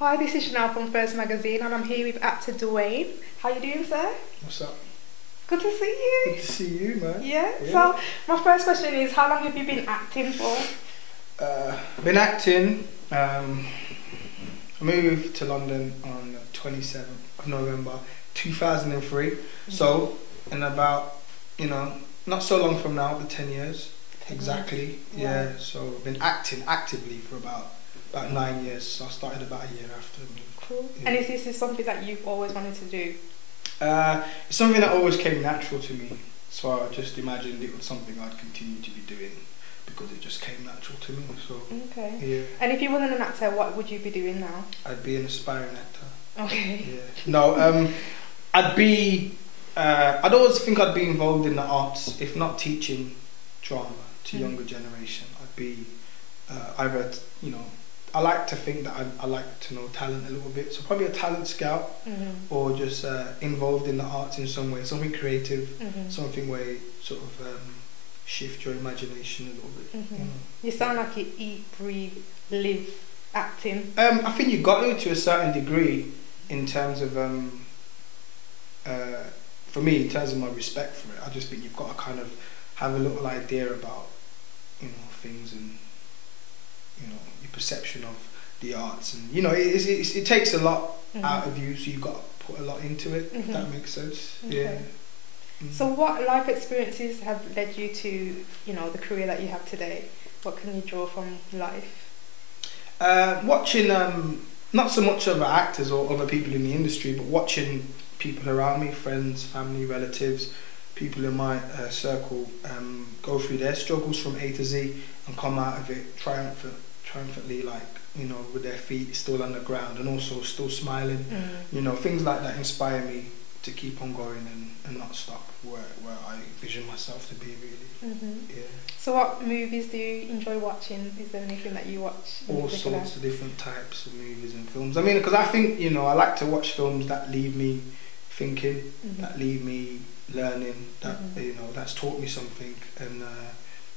Hi, this is Chanel from First Magazine, and I'm here with actor Duane. How you doing, sir? What's up? Good to see you. Good to see you, man. Yeah. So my first question is, how long have you been acting for? Been acting. I moved to London on the 27th of November 2003. So in about, not so long from now, the 10 years. 10 exactly. years. Yeah. Wow. So I've been acting actively for about 9 years. So I started about a year after I moved. Cool. Yeah. And is this something that you've always wanted to do? It's something that always came natural to me. So I just imagined it was something I'd continue to be doing because it just came natural to me. So Okay. yeah. And if you weren't an actor, what would you be doing now? I'd be an aspiring actor. Okay. Yeah. No, I'd be. I'd always think I'd be involved in the arts, if not teaching drama to younger generation. I'd be either, I like to think that I like to know talent a little bit. So probably a talent scout, or just involved in the arts in some way, something creative, something where you sort of shift your imagination a little bit. You sound like you eat, breathe, live acting. I think you got to a certain degree in terms of, for me, in terms of my respect for it. I just think you've got to kind of have a little idea about, things and, your perception of the arts. And, it takes a lot out of you, so you've got to put a lot into it, if that makes sense. Okay. Yeah. So what life experiences have led you to, the career that you have today? What can you draw from life? Watching, not so much other actors or other people in the industry, but watching people around me, friends, family, relatives, people in my circle, go through their struggles from A to Z and come out of it triumphantly, with their feet still on the ground and also still smiling. Things like that inspire me to keep on going and not stop where I vision myself to be, really. Yeah. So what movies do you enjoy watching? Is there anything that you watch? All sorts of different types of movies and films. I mean, because I think, I like to watch films that leave me thinking, that leave me learning, that, that's taught me something and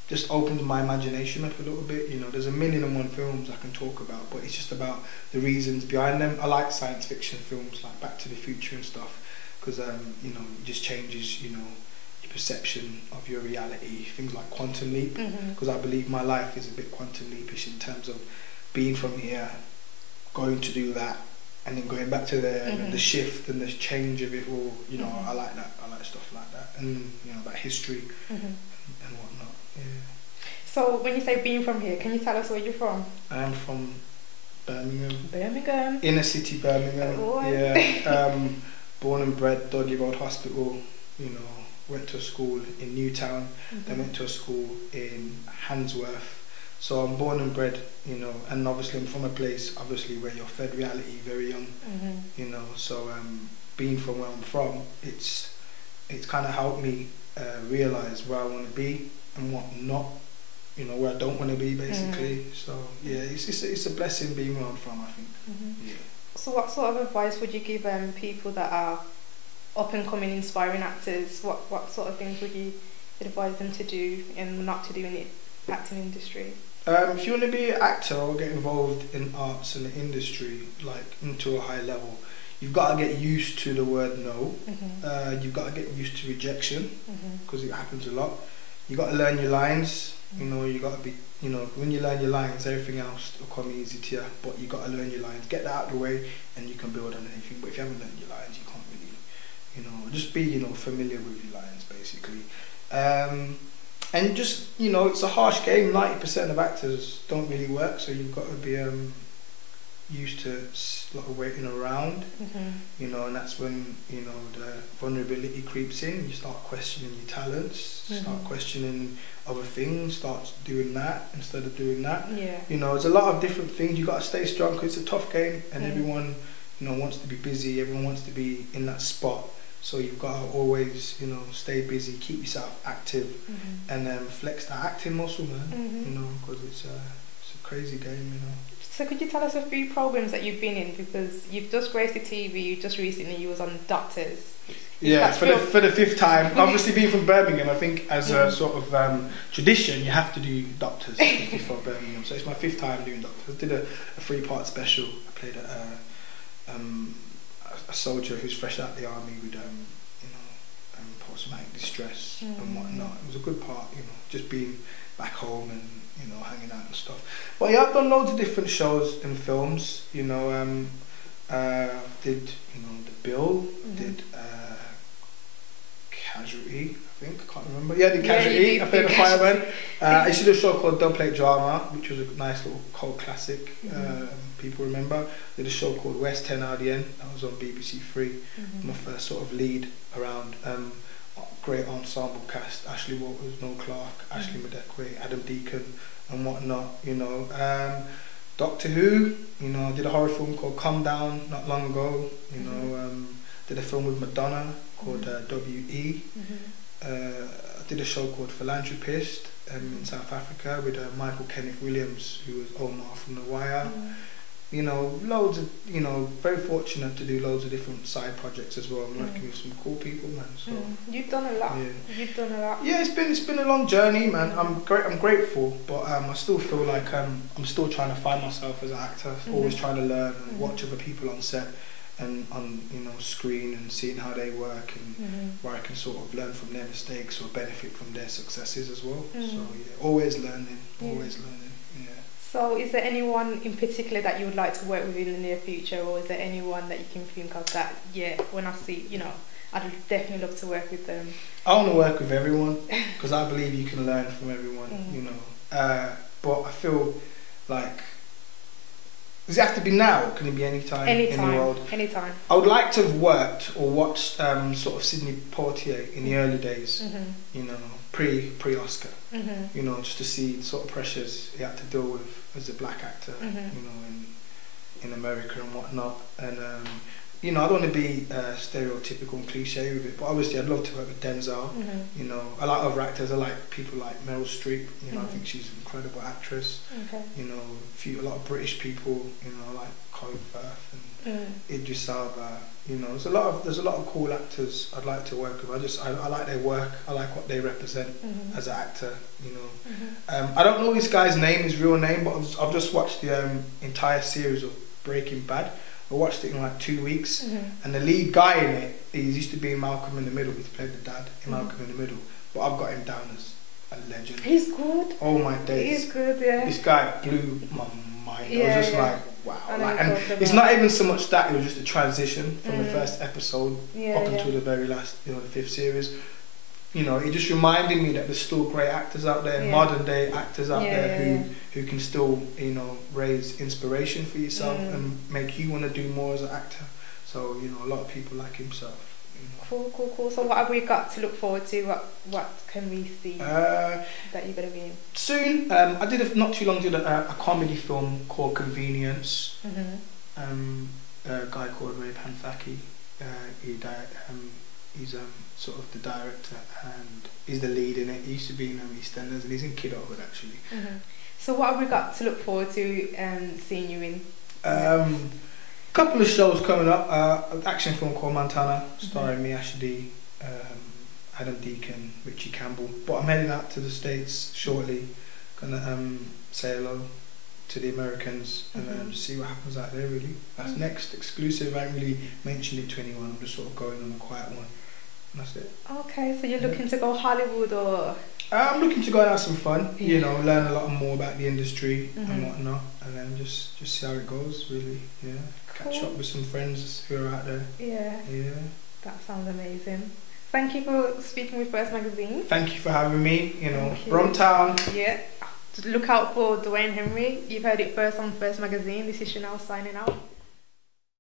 just opens my imagination up a little bit. There's 1,000,001 films I can talk about, but it's just about the reasons behind them. I like science fiction films like Back to the Future and stuff because, it just changes, your perception of your reality. Things like Quantum Leap, because I believe my life is a bit quantum leapish in terms of being from here, going to do that, and then going back to there, and the shift and the change of it all. I like that. I like stuff like that, and about history and whatnot. Yeah. So when you say being from here, can you tell us where you're from? I am from Birmingham. Birmingham. Inner city Birmingham. Yeah. Born and bred, Dudley Road Hospital. Went to a school in Newtown. Then went to a school in Handsworth. So I'm born and bred, and obviously I'm from a place, obviously, where you're fed reality very young, so being from where I'm from, it's kind of helped me realise where I want to be and what not, where I don't want to be, basically. So yeah, it's a blessing being where I'm from, I think. Yeah. So what sort of advice would you give people that are up and coming inspiring actors? What sort of things would you advise them to do and not to do in the acting industry? If you want to be an actor or get involved in arts and the industry, into a high level, you've got to get used to the word no. You've got to get used to rejection because it happens a lot. You've got to learn your lines. You got to be, when you learn your lines, everything else will come easy to you. But you got to learn your lines, get that out of the way, and you can build on anything. But if you haven't learned your lines, you can't really, just be, familiar with your lines, basically. And just, it's a harsh game. 90% of actors don't really work, so you've got to be used to a lot of waiting around, and that's when, the vulnerability creeps in. You start questioning your talents, start questioning other things, start doing that instead of doing that. Yeah. There's a lot of different things. You've got to stay strong because it's a tough game, and everyone, wants to be busy, everyone wants to be in that spot. So you've got to always, stay busy, keep yourself active, and flex that acting muscle, man. Because it's a crazy game, So could you tell us a few programs that you've been in? Because you've just graced the TV, you just recently you was on Doctors. Yeah, for the fifth time. Obviously, being from Birmingham, I think as a sort of tradition, you have to do Doctors if you're from Birmingham. So it's my fifth time doing Doctors. I did a 3-part special. I played a soldier who's fresh out of the army with post-traumatic distress and whatnot. It was a good part, just being back home and hanging out and stuff. But yeah, I've done loads of different shows and films. Did The Bill, did Casualty, I think, I can't remember. Yeah, I did Casualty. I played a fireman. I used to do a show called Don't Play Drama, which was a nice little cult classic. People remember. Did a show called West 10 out of the End. That was on BBC Three. My first sort of lead around great ensemble cast. Ashley Walters, Noel Clarke, Ashley Madekwe, Adam Deacon, and whatnot. Doctor Who. I did a horror film called Calm Down not long ago. Did a film with Madonna called W.E. I did a show called Philanthropist in South Africa with Michael Kenneth Williams, who was Omar from The Wire. Loads of, very fortunate to do loads of different side projects as well. I'm working with some cool people, man. So you've done a lot. Yeah. You've done a lot. Yeah, it's been a long journey, man. I'm grateful, but I still feel like I'm still trying to find myself as an actor. Always trying to learn and watch other people on set and on screen and seeing how they work and where I can sort of learn from their mistakes or benefit from their successes as well. So yeah, always learning. Yeah. So is there anyone in particular that you would like to work with in the near future, or is there anyone that you can think of that, when I see, I'd definitely love to work with them? I want to work with everyone because I believe you can learn from everyone, but I feel like, does it have to be now, or can it be any time in the world? Anytime. I would like to have worked or watched sort of Sidney Poitier in the early days, pre-Oscar, just to see the sort of pressures he had to deal with as a black actor, in America and whatnot. And I don't want to be stereotypical and cliche with it, but obviously I'd love to work with Denzel. I like other actors. I like people like Meryl Streep. I think she's an incredible actress. A lot of British people. Like Colin Firth and Idris Elba. There's a lot of cool actors I'd like to work with. I like their work. I like what they represent as an actor. I don't know this guy's name, his real name, but I've just watched the entire series of Breaking Bad. I watched it in like 2 weeks, and the lead guy in it, he used to be in Malcolm in the Middle. He's played the dad in Malcolm in the Middle, but I've got him down as a legend. He's good. Oh my days. He's good, yeah. This guy blew my mind. Yeah, I was just like, wow. And it's not even so much that, it was just a transition from the first episode up until the very last, the 5th series. It just reminded me that there's still great actors out there, modern day actors out there who can still, raise inspiration for yourself and make you want to do more as an actor. So, a lot of people like himself. Cool. So what have we got to look forward to? What can we see that you're going to be in? Soon, I did not too long ago a comedy film called Convenience. A guy called Ray Panthaki. He's sort of the director and he's the lead in it. He used to be in EastEnders and he's in Kidulthood actually. So what have we got to look forward to seeing you in? Couple of shows coming up. An action film called Montana, starring me, Ashley, Adam Deacon, Richie Campbell. But I'm heading out to the States shortly. Gonna say hello to the Americans and just see what happens out there really. That's next, exclusive. I haven't really mentioned it to anyone. I'm just sort of going on a quiet one. And that's it. Okay, so you're looking to go Hollywood or? I'm looking to go and have some fun, learn a lot more about the industry and whatnot, and then just see how it goes really, Catch up with some friends who are out there. Yeah. That sounds amazing. Thank you for speaking with First Magazine. Thank you for having me, Bromtown. Yeah. Look out for Duane Henry. You've heard it first on First Magazine. This is Chanel signing out.